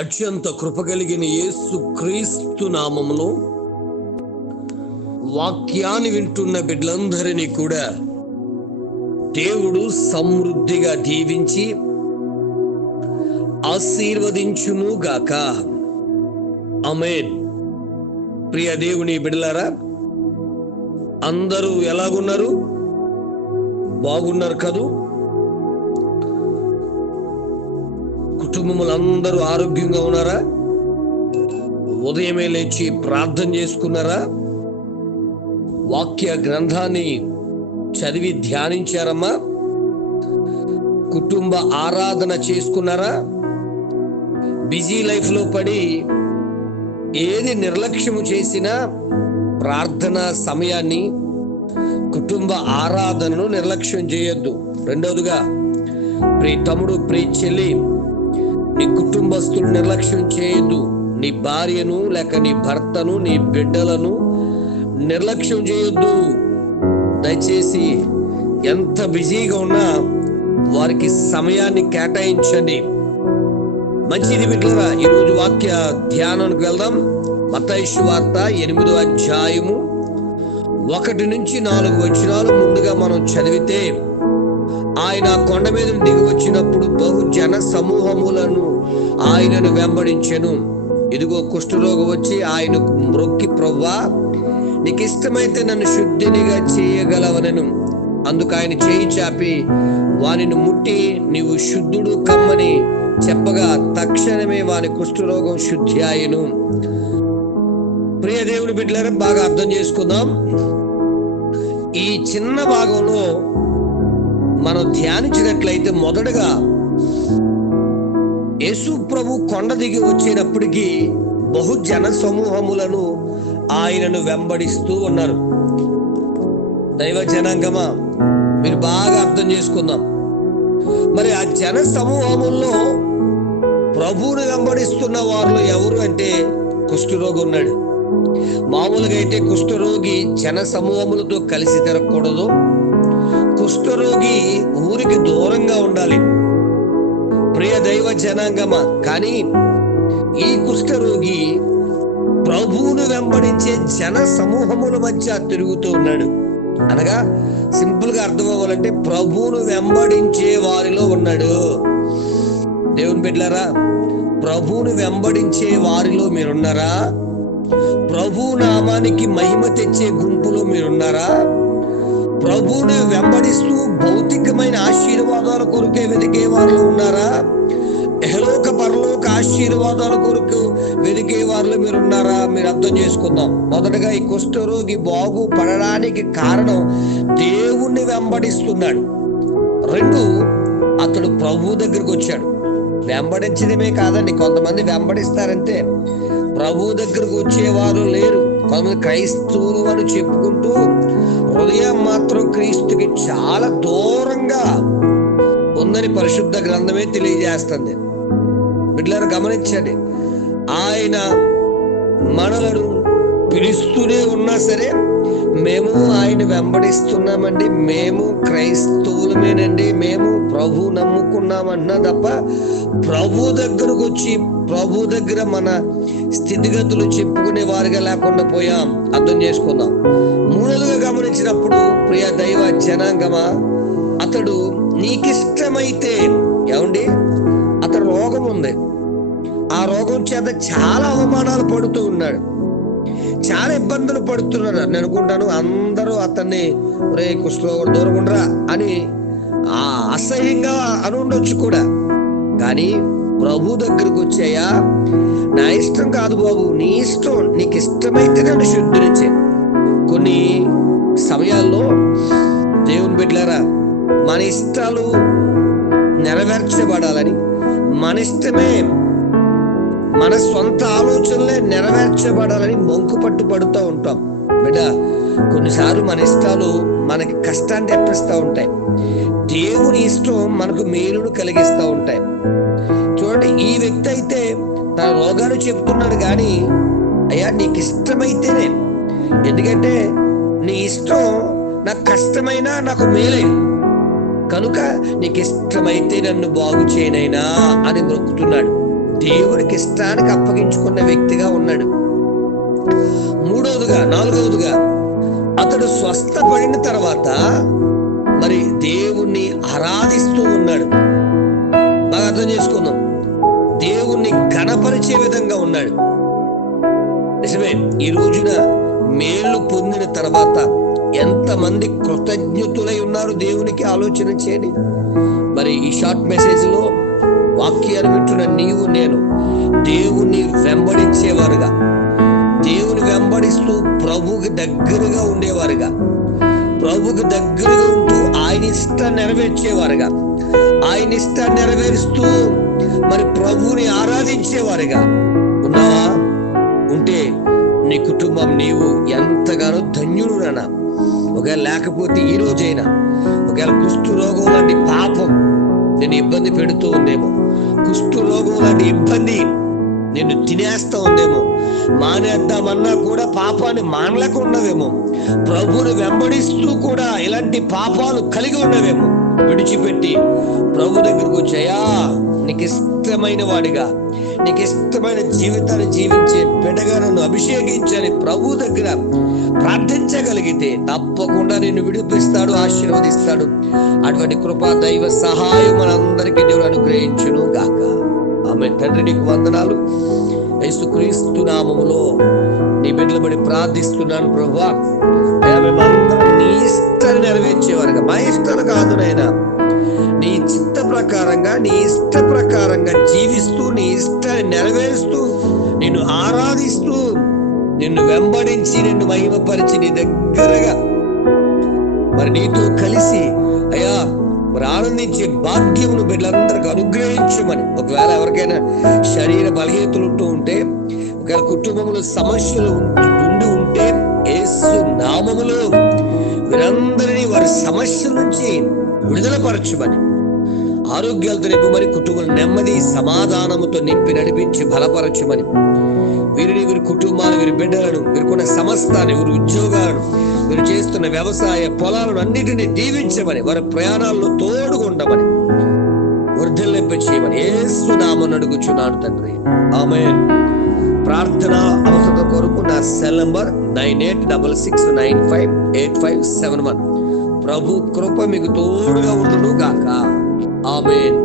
అత్యంత కృపగలిగిన యేసు క్రీస్తు నామములో వాక్యాన్ని వింటున్న బిడ్డలందరినీ కూడా దేవుడు సమృద్ధిగా దీవించి ఆశీర్వదించును గాక. ఆమేన్. ప్రియ దేవుని బిడ్డలారా, అందరూ ఎలాగున్నారు? బాగున్నారు కదూ? కుటుంబములందరూ ఆరోగ్యంగా ఉన్నారా? ఉదయమే లేచి ప్రార్థన చేసుకున్నారా? వాక్య గ్రంథాన్ని చదివి ధ్యానించారమ్మా? కుటుంబ ఆరాధన చేసుకున్నారా? బిజీ లైఫ్ లో పడి ఏది నిర్లక్ష్యము చేసినా ప్రార్థన సమయాన్ని, కుటుంబ ఆరాధనను నిర్లక్ష్యం చేయొద్దు. రెండవదిగా, ప్రియ తమ్ముడు, ప్రియ చెల్లి, నీ కుటుంబస్తులు నిర్లక్ష్యం చేయొద్దు. నీ భార్యను, లేక నీ భర్తను, నీ బిడ్డలను నిర్లక్ష్యం చేయొద్దు. దయచేసి ఎంత బిజీగా ఉన్నా వారికి సమయాన్ని కేటాయించండి. మంచిది బిడ్డలారా, ఈరోజు వాక్య ధ్యానానికి వెళ్దాం. మత్తయి సువార్త 8వ అధ్యాయము 1 నుంచి 4 వచనాలు ముందుగా మనం చదివితే, ఆయన కొండ మీద దిగి వచ్చినప్పుడు బహుజన సమూహములను ఆయనను వెంబడించెను. ఇదిగో కుష్ఠరోగం వచ్చి ఆయనకు మ్రొక్కి, ప్రభువా, నీకు ఇష్టమైతే నన్ను శుద్ధినిగా చేయగలవనెను. అందుకు ఆయన చేయి చాపి వానిని ముట్టి, నీవు శుద్ధుడు కమ్మని చెప్పగా తక్షణమే వాని కుష్ఠరోగం శుద్ధి ఆయను. ప్రియ దేవుని బిడ్డలారా, బాగా అర్థం చేసుకుందాం. ఈ చిన్న భాగంలో మనం ధ్యానించినట్లయితే, మొదటగా యేసు ప్రభు కొండ దిగి వచ్చినప్పటికీ బహుజన సమూహములను ఆయనను వెంబడిస్తూ ఉన్నారు. దైవ జనాంగమా, మీరు బాగా అర్థం చేసుకుందాం. మరి ఆ జన సమూహముల్లో ప్రభువును వెంబడిస్తున్న వారిలో ఎవరు అంటే, కుష్ఠరోగి ఉన్నాడు. మామూలుగా అయితే కుష్ఠరోగి జన సమూహములతో కలిసి తిరగకూడదు. కుష్ఠరోగి ఊరికి దూరంగా ఉండాలి. ప్రియ దైవ జనాంగమా, కానీ ఈ కుష్ఠరోగి ప్రభువును వెంబడించే జన సమూహముల మధ్య తిరుగుతూ ఉన్నాడు. అనగా సింపుల్ గా అర్థం అవ్వాలంటే, ప్రభువును వెంబడించే వారిలో ఉన్నాడు. దేవుని బిడ్డలారా, ప్రభువును వెంబడించే వారిలో మీరున్నారా? ప్రభు నామానికి మహిమ తెచ్చే గుంపులో మీరున్నారా? ప్రభువును వెంబడిస్తూ భౌతికమైన ఆశీర్వాదాల కొరకే వెతికే వారిలో ఉన్నారా? యెహోలోక పరలోక ఆశీర్వాదాల కొరకు వెతికే వారిలో మీరున్నారా? మీరు అర్థం చేసుకుందాం. మొదటగా, ఈ కుష్ఠరోగి బాగుపడడానికి కారణం దేవుణ్ణి వెంబడిస్తున్నాడు. 2, అతడు ప్రభు దగ్గరికి వచ్చాడు. వెంబడించడమే కాదండి, కొంతమంది వెంబడిస్తారంటే ప్రభు దగ్గరకు వచ్చేవారు లేరు. కొంతమంది క్రైస్తవులు అని చెప్పుకుంటూ హృదయం మాత్రం క్రీస్తుకి చాలా దూరంగా ఉందని పరిశుద్ధ గ్రంథమే తెలియజేస్తుంది. బిడ్డలారా, గమనించండి. ఆయన మనలను పిలుస్తూనే ఉన్నా సరే, మేము ఆయన వెంబడిస్తున్నామండి, మేము క్రైస్తవులమేనండి, మేము ప్రభు నమ్ముకున్నామన్నా తప్ప ప్రభు దగ్గరకు వచ్చి ప్రభు దగ్గర మన స్థితిగతులు చెప్పుకునే వారిగా లేకుండా పోయాం. అర్థం చేసుకుందాం. 3గా గమనించినప్పుడు, ప్రియ దైవ జనాంగమా, అతడు నీకిష్టమైతే, ఏమండి, అతడు రోగం ఉంది. ఆ రోగం చేత చాలా అవమానాలు పడుతూ ఉన్నాడు, చాలా ఇబ్బందులు పడుతున్నాడు. నేను అనుకుంటాను అందరూ అతన్ని రే కుష్ఠరోగం దూరం ఉండరా అని అసహ్యంగా అని ఉండొచ్చు కూడా. కానీ ప్రభు దగ్గరకు వచ్చాయా, నా ఇష్టం కాదు బాబు, నీ ఇష్టం, నీకు ఇష్టమైతే నన్ను శుద్ధించే. కొన్ని సమయాల్లో దేవుని బిడ్డలారా, మన ఇష్టాలు నెరవేర్చబడాలని, మన ఇష్టమే, మన సొంత ఆలోచనలే నెరవేర్చబడాలని మొంకు పట్టు పడుతూ ఉంటాం. బిడ్డ, కొన్నిసార్లు మన ఇష్టాలు మనకి కష్టాన్ని తెప్పిస్తూ ఉంటాయి. దేవుని ఇష్టం మనకు మేలును కలిగిస్తూ ఉంటాయి. చూడండి, ఈ వ్యక్తి అయితే తన రోగాలు చెప్తున్నాడు, కానీ అయ్యా నీకు ఇష్టమైతేనే, ఎందుకంటే నీ ఇష్టం నాకు కష్టమైనా నాకు మేలే, కనుక నీకు ఇష్టమైతే నన్ను బాగు చేయనైనా అని మొక్కుతున్నాడు. దేవునికి ఇష్టానికి అప్పగించుకున్న వ్యక్తిగా ఉన్నాడు. నాలుగవదిగా అతడు స్వస్థపడిన తర్వాత మరి దేవుణ్ణి ఆరాధిస్తూ ఉన్నాడు. బాగా అర్థం చేసుకుందాం, దేవుణ్ణి ఘనపరిచే విధంగా ఉన్నాడు. నిజమే, ఈ రోజున మేలు పొందిన తర్వాత ఎంతమంది కృతజ్ఞతులై ఉన్నారు దేవునికి, ఆలోచన చేయండి. మరి ఈ షార్ట్ మెసేజ్ లో వాక్యాలు వింటున్న నీవు నేను దేవుణ్ణి వెంబడించేవారుగా, దేవుని వెంబడిస్తూ ప్రభువుకి దగ్గరగా ఉండేవారుగా, ప్రభువుకి దగ్గరగా ఉంటూ ఆయన ఇష్టాన్ని నెరవేర్చేవారుగా, ఆయన ఇష్టాన్ని నెరవేరుస్తూ మరి ప్రభువుని ఆరాధించేవారుగా ఉన్నావా? ఉంటే నీ కుటుంబం, నీవు ఎంతగానో ధన్యుడు నాన్న. ఒకవేళ లేకపోతే ఈ రోజైనా, ఒకవేళ కుష్టు రోగం లాంటి పాపం నిన్ను ఇబ్బంది పెడుతూ ఉందేమో, కుష్టు రోగం లాంటి ఇబ్బంది నిన్ను తినేస్తా ఉందేమో, మానేద్దామన్నా కూడా పాపాన్ని మానలేక ఉన్నవేమో, ప్రభువుని వెంబడిస్తూ కూడా ఇలాంటి పాపాలు కలిగి ఉన్నవేమో, విడిచిపెట్టి ప్రభు దగ్గరకు వచ్చాయా, నీకు ఇష్టమైన వాడిగా, నీకు ఇష్టమైన జీవితాన్ని జీవించే బిడ్డగా నన్ను అభిషేకించాలి ప్రభు దగ్గర ప్రార్థించగలిగితే తప్పకుండా నిన్ను విడిపిస్తాడు, ఆశీర్వదిస్తాడు. అటువంటి కృపా దైవ సహాయం మనందరికీ దేవుడు అనుగ్రహించును గాక. ఆమె. తండ్రి నీకు వందనాలు, యేసుక్రీస్తు నామములో నీ బిడ్డలు బడి ప్రార్థిస్తున్నాను ప్రభువా. మేమందరం నీ ఇష్టాన్ని నెరవేర్చేవారుగా, మా ఇష్టాలు కాదు నైనా, నీ చిత్త ప్రకారంగా, నీ ఇష్ట ప్రకారంగా జీవిస్తూ, నీ ఇష్టాన్ని నెరవేరుస్తూ, నిన్ను ఆరాధిస్తూ, నిన్ను వెంబడించి, నిన్ను మహిమపరిచి, నీ దగ్గరగా మరి నీతో కలిసి అయ్యా మరి ఆనందించే భాగ్యమును బిడ్డలందరికీ అనుగ్రహించమని. ఒకవేళ ఎవరికైనా శరీర బలహీనతలు ఉంటూ ఉంటే, ఒకవేళ కుటుంబంలో సమస్యలు ఉండి ఉంటే, యేసు నామములో వీరందరినీ వారి సమస్యల నుంచి విడుదల పరచమని, ఆరోగ్యాలతో నింపమని, కుటుంబం నెమ్మది సమాధానముతో నింపి నడిపించి బలపరచమని, వీరిని, వీరి కుటుంబాలు, వీరి బిడ్డలను, వీరికున్న సమస్తాన్ని, వీరి ఉద్యోగాలను, వీరు చేస్తున్న వ్యవసాయ పొలాలను అన్నిటినీ దీవించమని, వారి ప్రయాణాల్లో తోడుకుండమని, వర్ధిల్లింప చేయమని యేసు నామమున అడుగుచున్నాను తండ్రి. ఆమేన్. ప్రార్థన అవసరం కొరకు నా సెల్ నంబర్ 9866958571. ప్రభు కృప మీకు తోడుగా ఉండును గాక. ఆమేన్.